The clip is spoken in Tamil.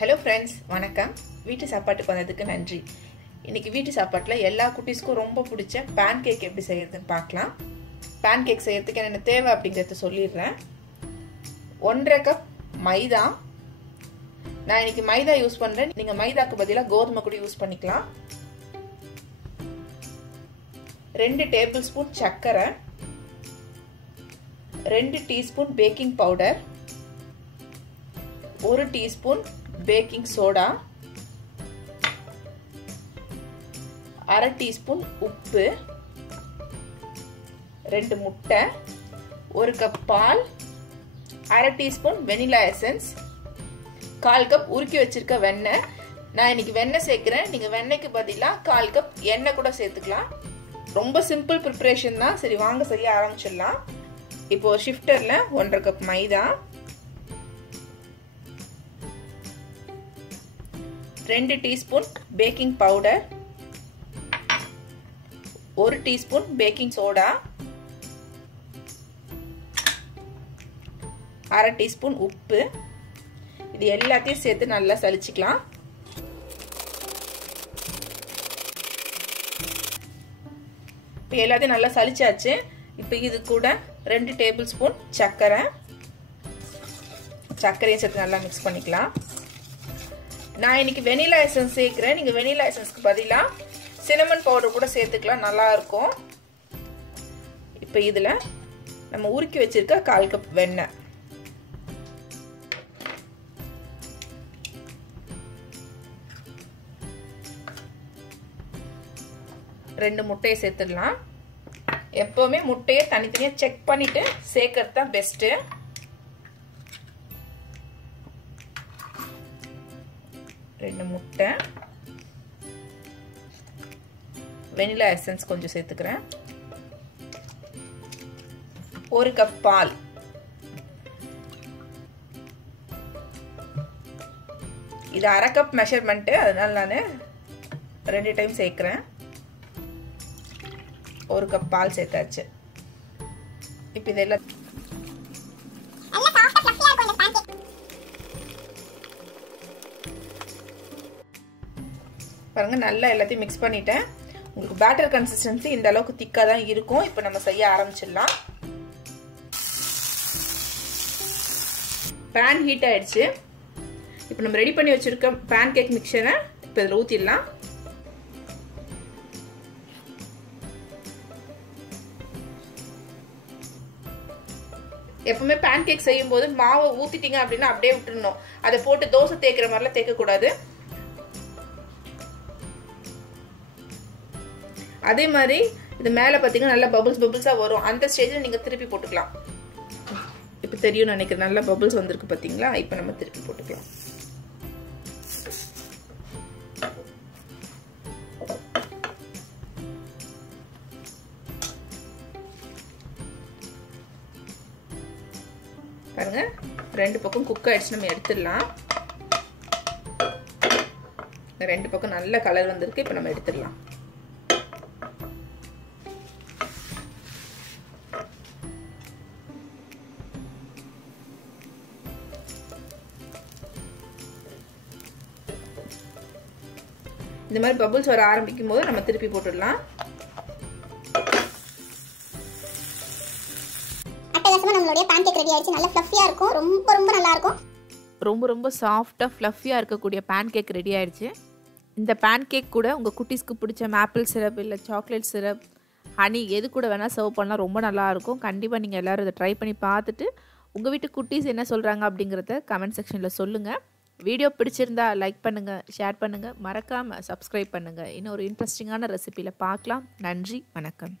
ஹலோ ஃப்ரெண்ட்ஸ், வணக்கம். வீட்டு சாப்பாட்டுக்கு வந்ததுக்கு நன்றி. இன்னைக்கு வீட்டு சாப்பாட்டில் எல்லா குட்டீஸ்க்கும் ரொம்ப பிடிச்ச பேன் கேக் எப்படி செய்யறதுன்னு பார்க்கலாம். பேன் கேக் செய்யறதுக்கு என்ன தேவை அப்படிங்கிறத சொல்லிடுறேன். 1.5 கப் மைதா. நான் இன்னைக்கு மைதா யூஸ் பண்ணுறேன். நீங்கள் மைதாக்கு பதிலாக கோதுமை கூட யூஸ் பண்ணிக்கலாம். 2 டேபிள் ஸ்பூன் சர்க்கரை, 2 teaspoon baking powder, 1 teaspoon baking soda, 1/2 teaspoon உப்பு, 2 முட்டை, 1 கப் பால், 1/2 டீஸ்பூன் வெனிலா எசன்ஸ், 1/4 கப் உருக்கி வச்சிருக்க வெண்ணெய். நான் இன்னைக்கு வெண்ணெய் சேர்க்கிறேன். நீங்க வெண்ணெய்க்கு பதிலாக 1/4 கப் எண்ணெய் கூட சேர்த்துக்கலாம். ரொம்ப சிம்பிள் ப்ரிப்பரேஷன் தான். சரி, வாங்க செய்ய ஆரம்பிச்சிடலாம். இப்போ ஷிஃப்டர்ல 1.5 கப் மைதா, 2 teaspoon baking powder, 1 teaspoon baking soda, 1/2 teaspoon உப்பு. இது எல்லாத்தையும் சேர்த்து நல்லா சலிச்சுக்கலாம். இப்போ எல்லாத்தையும் நல்லா சலிச்சாச்சு. இப்போ இது கூட 2 டேபிள் ஸ்பூன் சர்க்கரையும் சேர்த்து நல்லா மிக்ஸ் பண்ணிக்கலாம். நான் இன்னைக்கு வெனிலா எசன்ஸ் சேர்க்கிறேன். நீங்க வெனிலா எசன்ஸ்க்கு பதிலாக சினமன் பவுடர் கூட சேர்த்துக்கலாம், நல்லா இருக்கும். இப்போ இதுல நம்ம உருக்கி வச்சிருக்க 1/4 கப் வெண்ணெய், ரெண்டு முட்டையை சேர்த்துடலாம். எப்பவுமே முட்டையை தனித்தனியா செக் பண்ணிட்டு சேர்க்கறது தான் பெஸ்ட். ரெண்டு முட்டை, வெனிலா எசன்ஸ் கொஞ்சம் சேர்த்துக்கிறேன், 1 கப் பால், இது 1/2 கப் மெஷர்மெண்ட், அதனால நான் 2 டைம் சேர்க்கிறேன். 1 கப் பால் சேர்த்தாச்சு. இப்போ இதெல்லாம் பாருங்க, நல்லா எல்லாத்தையும் மிக்ஸ் பண்ணிட்டேன். உங்களுக்கு பேட்டர் கன்சிஸ்டன்சி இந்த அளவுக்கு திக்கா தான் இருக்கும். இப்போ நம்ம செய்ய ஆரம்பிச்சிடலாம். பேன் ஹீட் ஆயிடுச்சு. இப்போ நம்ம ரெடி பண்ணி வச்சிருக்க பேன் கேக் மிக்சரை இப்போ இதில் ஊற்றிடலாம். எப்பவுமே பேன் கேக் செய்யும் போது மாவை ஊத்திட்டீங்க அப்படின்னா அப்படியே விட்டுடணும். அதை போட்டு தோசை தேய்க்கிற மாதிரிலாம் தேய்க்க கூடாது. அதே மாதிரி இது மேல பாத்தீங்கன்னா நல்லா பபிள்ஸா வரும். அந்த ஸ்டேஜ்ல நீங்க திருப்பி போட்டுக்கலாம். இப்ப தெரியும் நினைக்கிறேன், நல்லா பபிள்ஸ் வந்திருக்கு பாத்தீங்களா? இப்ப நம்ம திருப்பி போட்டுக்கலாம். பாருங்க, 2 பக்கம் குக் ஆயிடுச்சு. நம்ம எடுத்துடலாம். 2 பக்கம் நல்ல கலர் வந்திருக்கு. இப்ப நம்ம எடுத்துடலாம். இந்த மாதிரி பபிள்ஸ் வர ஆரம்பிக்கும் போது நம்ம திருப்பி போட்டுடலாம். அட்டகாசமா நம்மளுடைய பேன் கேக் ரெடி ஆயிடுச்சு. நல்லா ஃப்ளஃபியா இருக்கும். ரொம்ப நல்லா இருக்கும். ரொம்ப சாஃப்டா ஃப்ளஃபியா இருக்கக்கூடிய பேன் கேக் ரெடி ஆயிடுச்சு. இந்த பேன் கேக் கூட உங்க குட்டீஸ்க்கு பிடிச்ச மேப்பிள் சிரப் இல்ல சாக்லேட் சிரப், ஹனி எது கூட வேணா சர்வ் பண்ணலாம். ரொம்ப நல்லா இருக்கும். கண்டிப்பா நீங்க எல்லாரும் இதை ட்ரை பண்ணி பார்த்துட்டு உங்க வீட்டு குட்டீஸ் என்ன சொல்றாங்க அப்படிங்கறத கமெண்ட் செக்ஷன்ல சொல்லுங்க. வீடியோ பிடிச்சிருந்தா லைக் பண்ணுங்க, ஷேர் பண்ணுங்க, மறக்காம சப்ஸ்கிரைப் பண்ணுங்க. இன்னும் ஒரு இன்ட்ரெஸ்டிங்கான ரெசிபியில பார்க்கலாம். நன்றி, வணக்கம்.